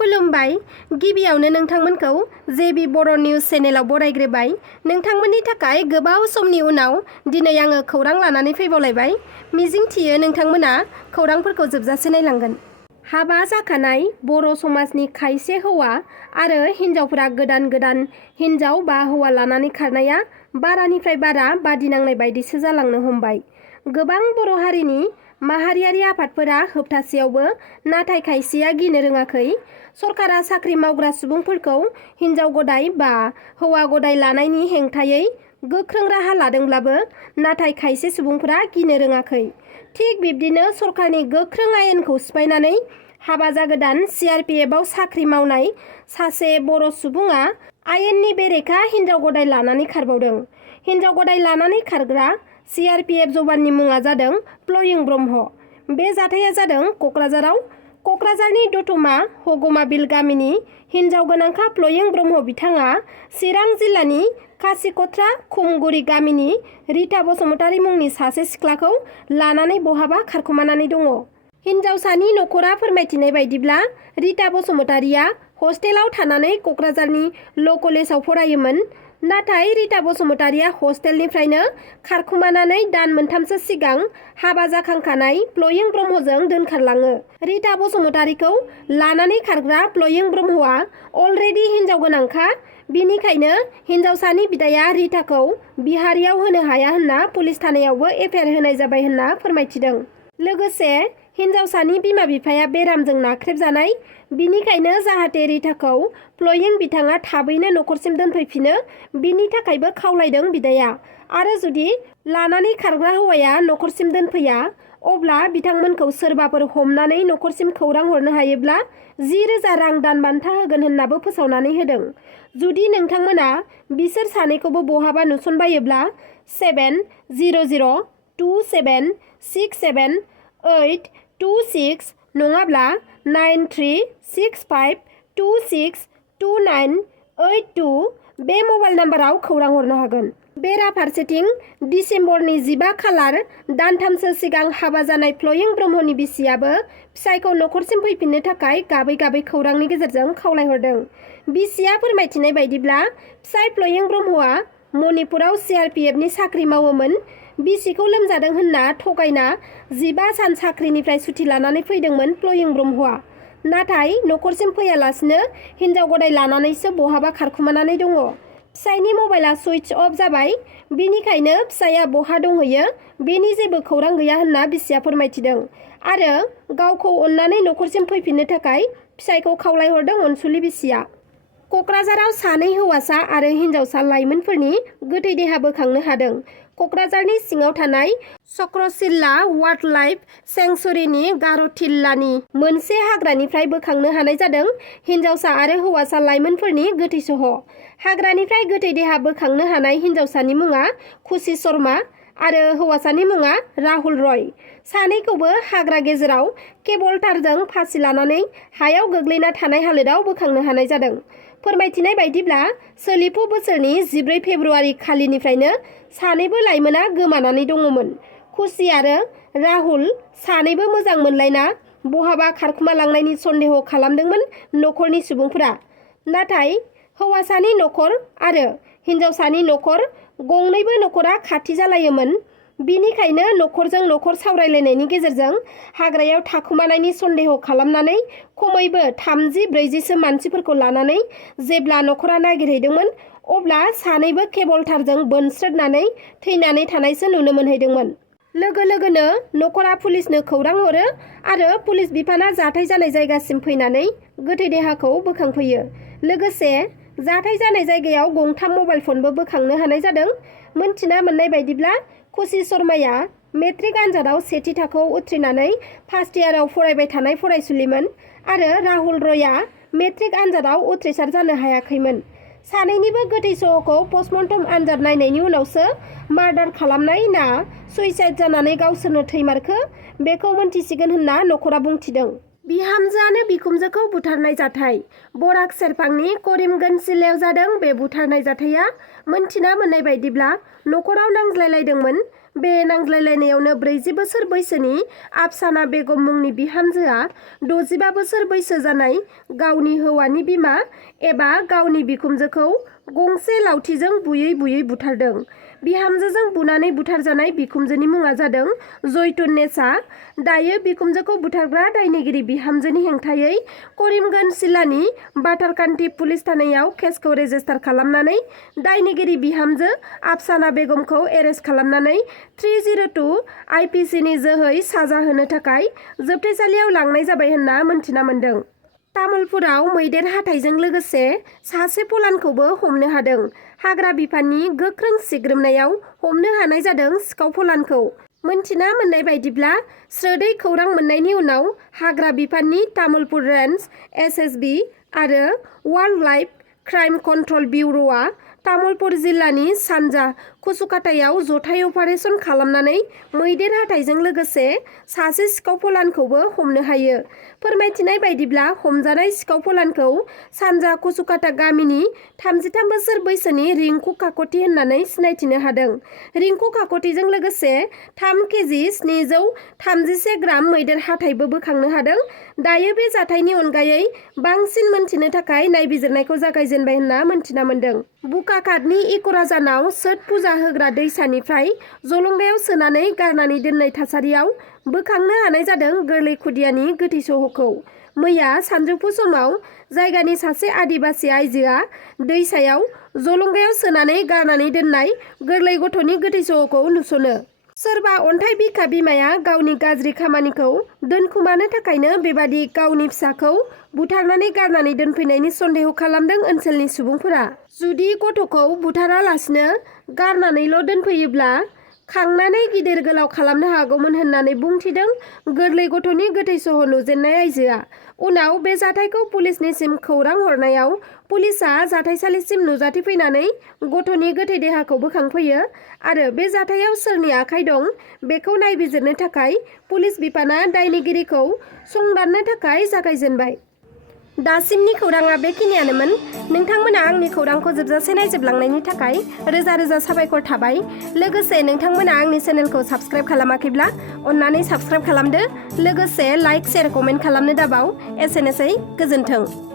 खुलुमबाय गिबियावनो नोंथांमोनखौ JB Boro news चेनेलाव बरायग्रोबाय। नोंथांमोननि थाखाय गोबाव समनि उनाव दिनै आङो खौरां लानानै फैबावलायबाय। मिजिंथियो नोंथांमोना खौरांफोरखौ जोबजासे नायलांगोन। हाबा जाखानाय बर' समाजनि खायसे हौवा आरो हिन्जावफोरा गोदान हिन्जाव बा हौवा लानानै खारनाया बारानिफ्राय बारा बादिनांनाय बायदिसो जालांनो हमबाय। गोबां बर' हारिनि माहारियारि आफादफोरा होबथासेयावबो नाथाय खायसेया गिनो रोङाखै। सरकारा साख्रि मावग्रा सुबुंफोरखौ हिन्जाव गदाय बा हौवा गदाय लानायनि हेंथायै गोख्रों राहा लादोंब्लाबो नाथाय खायसे सुबुंफोरा गिनो रोङाखै। थिग बिब्दिनो सरकारनि गोख्रों आयेनखौ सिफायनानै हाबा जागोदान CRPF आव साख्रि मावनाय सासे बर' सुबुङा आयेननि बेरेखा हिन्जाव गदाय लानानै खारबावदों। हिन्जाव गदाय लानानै खारग्रा CRPF जवाननि मुङा जादों प्लयिं ब्रह्म। बे जाथाया जादों क'क्राझाराव। क'क्राझारनि दतमा हगमाबिल गामिनि हिन्जाव गोनांखा प्लयिं ब्रह्म बिथाङा चिरां जिल्लानि खासिक'त्रा खुमगुरि गामिनि रिता बसुमतारी मुंनि सासे सिख्लाखौ लानानै बहाबा खारखोमानानै दङ। हिन्जावसानि न'खरा फोरमायथिनाय बायदिब्ला रिता बसुमतारीया हस्टेलाव थानानै क'क्राझारनि ल' कलेजाव फरायोमोन। नाथाय रिता बसुमतारीया हस्टेलनिफ्रायनो खारखोमानानै दान मोनथामसो सिगां हाबा जाखांखानाय प्लयिं ब्रह्मजों दोनखारलाङो। रिता बसुमतारीखौ लानानै खारग्रा प्लयिं ब्रह्मआ अलरेडि हिन्जाव गोनांखा। बिनिखायनो हिन्जावसानि बिदाया रिताखौ बिहारियाव होनो हाया होनना पुलिस थानायावबो एफआइआर होनाय जाबाय होनना फोरमायथिदों। लोगोसे हिन्जावसानि बिमा बिफाया बेरामजों नाख्रेबजानाय। बिनिखायनो जाहाथे रिताखौ प्लयिं बिथाङा थाबैनो न'खरसिम दोनफैफिनो बिनि थाखायबो खावलायदों बिदाया। आरो जुदि लानानै खारग्रा हौवाया न'खरसिम दोनफैया अब्ला बिथांमोनखौ सोरबाफोर हमनानै न'खरसिम खौरां हरनो हायोब्ला 10,000 रां दान बान्था होगोन होननाबो फोसावनानै होदों। जुदि नोंथांमोना बिसोर सानैखौबो बहाबा नुसनबायोब्ला 7000276782 नङाब्ला 9365262982 बे मबाइल नाम्बाराव खौरां हरनो हागोन। बेराफारसेथिं दिसेम्बरनि 15 खालार दानथामसो सिगां हाबा जानाय प्लयिं ब्रह्मनि बिसियाबो फिसायखौ न'खरसिम फैफिननो थाखाय गाबै गाबै खौरांनि गेजेरजों खावलायहरदों। बिसिया फोरमायथिनाय बायदिब्ला फिसाय प्लयिं ब्रह्मआ मणिपुराव CRPFनि साख्रि मावोमोन। बिसिखौ लोमजादों होनना थगायना 15 सान साख्रिनिफ्राय सुथि लानानै फैदोंमोन प्लयिं ब्रह्मआ। नाथाय न'खरसिम फैयालासिनो हिन्जाव गदाय लानानैसो बहाबा खारखुमानानै दङ। फिसायनि मबाइला सुइच अफ जाबाय। बिनिखायनो फिसाया बहा दंहैयो बेनि जेबो खौरां गैया होनना बिसिया फोरमायथिदों। आरो गावखौ अननानै न'खरसिम फैफिननो थाखाय फिसायखौ खावलायहरदों अनसुलि बिसिया। क'क्राझाराव सानै हौवासा आरो हिन्जावसा लाइमोनफोरनि गोथै देहा बोखांनो हादों। क'क्राझारनि सिङाव थानाय चक्रसिला वाइल्ड लाइफ सेंक्सुरिनि गार'टिल्लानि मोनसे हाग्रानिफ्राय बोखांनो हानाय जादों हिन्जावसा आरो हौवासा लाइमोनफोरनि गोथै सह'। हाग्रानिफ्राय गोथै देहा बोखांनो हानाय हिन्जावसानि मुङा खुसि शर्मा आरो हौवासानि मुङा राहुल रय। सानैखौबो हाग्रा गेजेराव केबल तारजों फासि लानानै हायाव गोग्लैना थानाय हालोदाव बोखांनो हानाय जादों। फोरमायथिनाय बायदिब्ला सोलिफु बोसोरनि 14 फेब्रुआरि खालिनिफ्रायनो सानैबो लाइमोना गोमानानै दङमोन। खुसि आरो राहुल सानैबो मोजां मोनलायना बहाबा खारखुमालांनायनि सन्देह खालामदोंमोन न'खरनि सुबुंफोरा। नाथाय हौवासानि न'खर आरो हिन्जावसानि न'खर गंनैबो न'खरा खाथि जालायोमोन। बिनिखायनो न'खरजों न'खर सावरायलायनायनि गेजेरजों हाग्रायाव थाखुमानायनि सन्देह खालामनानै खमैबो 30-40सो मानसिफोरखौ लानानै जेब्ला न'खरा नागिरहैदोंमोन अब्ला सानैबो केबल तारजों बोनस्रोदनानै थैनानै थानायसो नुनो मोनहैदोंमोन। लोगो लोगोनो न'खरा पुलिसनो खौरां हरो आरो पुलिस बिफाना जाथाय जानाय जायगासिम फैनानै गोथै देहाखौ बोखांफैयो। लोगोसे जाथाय जानाय जायगायाव गंथाम मबाइल फनबो बोखांनो हानाय जादों। मोनथिना मोननाय बायदिब्ला खुसि शर्माया मेट्रिक आनजादाव सेथि थाखोआव उथ्रिनानै फार्स्ट इयाराव फरायबाय थानाय फरायसुलिमोन आरो राहुल रयआ मेट्रिक आनजादाव उथ्रिसार जानो हायाखैमोन। सानैनिबो गोथै सह'खौ पस्टमर्टम आनजाद नायनायनि उनावसो मार्डार खालामनाय ना सुइसाइड जानानै गावसोरनो थैमारखो बेखौ मोनथिसिगोन होनना न'खरा बुंथिदों। बिहामजोआनो बिखुमजोखौ बुथारनाय जाथाय। बराक सेरफांनि करिमगन्ज जिल्लायाव जादों बे बुथारनाय जाथाया। मोनथिना मोननाय बायदिब्ला न'खराव नांज्लायलायदोंमोन। बे नांज्लायलायनायावनो 40 बोसोर बैसोनि आफसाना बेगम मुंनि बिहामजोआ 65 बोसोर बैसो जानाय गावनि हौवानि बिमा एबा गावनि बिखुमजोखौ गंसे लावथिजों बुयै बुयै बुथारदों। बिहामजोजों बुनानै बुथारजानाय बिखुमजोनि मुङा जादों जयतुन्नेसा। दायो बिखुमजोखौ बुथारग्रा दायनिगिरि बिहामजोनि हेंथायै करिमगन्ज जिल्लानि बाटारकान्ति पुलिस थानायाव केसखौ रेजिस्टार खालामनानै दायनिगिरि बिहामजो आफसाना बेगमखौ एरेस्ट खालामनानै 302 आइपिसिनि जोहै साजा होनो थाखाय जोबथेसालियाव लांनाय जाबाय होनना मोनथिना मोन्दों। तामुलपुराव मैदेर हाथाइजों लोगोसे सासे फलानखौबो हमनो हादों। हाग्रा बिफाननि गोख्रों सिग्रोमनायाव हमनो हानाय जादों सिखाव फलानखौ। मोनथिना मोननाय बायदिब्ला स्रोदै खौरां मोननायनि उनाव हाग्रा बिफाननि तामुलपुर रेन्ज एसएसबि आरो वाइल्ड लाइफ क्राइम कन्ट्रल बिउर'आ तामुलपुर जिल्लानि सानजा कुसुकाटायाव जथाय अपारेशन खालामनानै मैदेर हाथाइजों लोगोसे सासे सिखाव फलानखौबो हमनो हायो। फोरमायथिनाय बायदिब्ला हमजानाय सिखाव फलानखौ सानजा कुसुकाटा गामिनि 33 बोसोर बैसोनि रिंकु काकति होननानै सिनायथिनो हादों। रिंकु काकतिजों लोगोसे 3 केजि 731 ग्राम मैदेर हाथाइबो बोखांनो हादों। दायो बे जाथायनि अनगायै बांसिन मोनथिनो थाखाय नायबिजिरनायखौ जागायजेनबाय होनना मोनथिना मोन्दों। बुकाकाटनि इकराजानाव सोट पुजा होग्रा दैसानिफ्राय जलंगायाव सोनानै गारनानै दोननाय थासारियाव बोखांनो हानाय जादों गोरलै खुदियानि गोथै सह'खौ। मैया सानजौफु समाव जायगानि सासे आदिबासि आइजोआ दैसायाव जलंगायाव सोनानै गारनानै दोननाय गोरलै गथ'नि गोथै सह'खौ नुसनो। सोरबा अन्थाइ बिखा बिमाया गावनि गाज्रि खामानिखौ दोनखुमानो थाखायनो बेबादि गावनि फिसाखौ बुथारनानै गारनानै दोनफैनायनि सन्देह खालामदों ओनसोलनि सुबुंफोरा। जुदि गथ'खौ बुथारालासिनो गारनानैल' दोनफैयोब्ला खांनानै गिदिर गोलाव खालामनो हागौमोन होननानै बुंथिदों गोरलै गथ'नि गोथै सह' नुजेननाय आइजोआ। उनाव बे जाथायखौ पुलिसनिसिम खौरां हरनायाव पुलिसआ जाथायसालिसिम नुजाथिफैनानै गथ'नि गोथै देहाखौ बोखांफैयो आरो बे जाथायाव सोरनि आखाइ दं बेखौ नायबिजिरनो थाखाय पुलिस बिफाना दायनिगिरिखौ संदाननो थाखाय जागायजेनबाय। दासिमनि खौराङा बेखिनियानोमोन। नोंथांमोना आंनि खौरांखौ जोबजासे नायजोबलांनायनि थाखाय रोजा रोजा साबायखर थाबाय। लोगोसे नोंथांमोना आंनि चेनेलखौ साबस्क्राइब खालामाखैब्ला अन्नानै साबस्क्राइब खालामदो। लोगोसे लाइक शेयार कमेन्ट खालामनो दाबाव। एसेनोसै, गोजोन्थों।